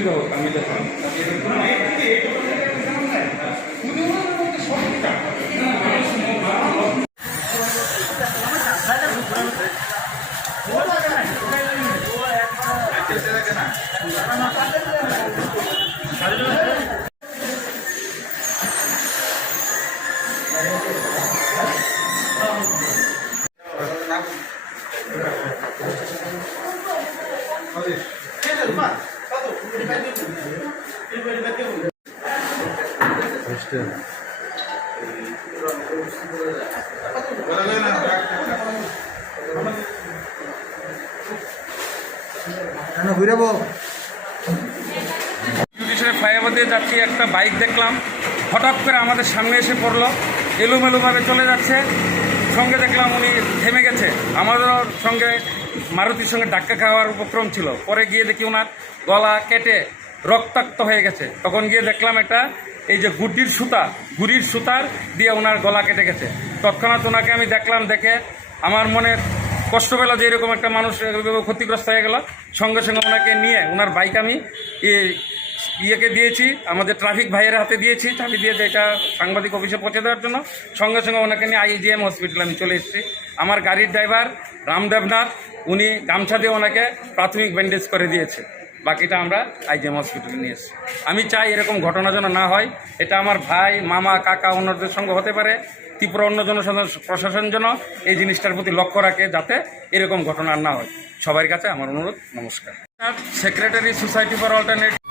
অসুবিধা হোক আমি দেখলাম। ফ্লাইওভার দিয়ে যাচ্ছি, একটা বাইক দেখলাম, হঠাৎ করে আমাদের সামনে এসে পড়লো, এলোমেলোভাবে চলে যাচ্ছে। সঙ্গে দেখলাম উনি থেমে গেছে, আমাদেরও সঙ্গে মারুতির সঙ্গে ধাক্কা খাওয়ার উপক্রম ছিল। পরে গিয়ে দেখি ওনার গলা কেটে রক্তাক্ত হয়ে গেছে। তখন গিয়ে দেখলাম এটা এই যে গুড়ির সুতার দিয়ে ওনার গলা কেটে গেছে। তৎক্ষণাৎ ওনাকে আমি দেখলাম, দেখে আমার মনে কষ্ট পেল যে এরকম একটা মানুষ ক্ষতিগ্রস্ত হয়ে গেল। সঙ্গে সঙ্গে ওনাকে নিয়ে ওনার বাইক আমি ইয়েকে দিয়েছি, আমাদের ট্রাফিক ভাইয়ের হাতে দিয়েছি, চাবি দিয়ে এটা সাংবাদিক অফিসে পৌঁছে দেওয়ার জন্য। সঙ্গে সঙ্গে ওনাকে নিয়ে IGM হসপিটালে আমি চলে এসেছি। আমার গাড়ির ড্রাইভার রামদেবনাথ, উনি গামছা দিয়ে ওনাকে প্রাথমিক ব্যান্ডেজ করে দিয়েছে। বাকিটা আমরা IGM হসপিটালে নিয়ে এসেছি। আমি চাই এরকম ঘটনা যেন না হয়। এটা আমার ভাই, মামা, কাকা, অন্যদের সঙ্গে হতে পারে। ত্রিপুরা অন্য জনসাধারণ প্রশাসন যেন এই জিনিসটার প্রতি লক্ষ্য রাখে, যাতে এরকম ঘটনা না হয়। সবার কাছে আমার অনুরোধ। নমস্কার। Secretary society for alternative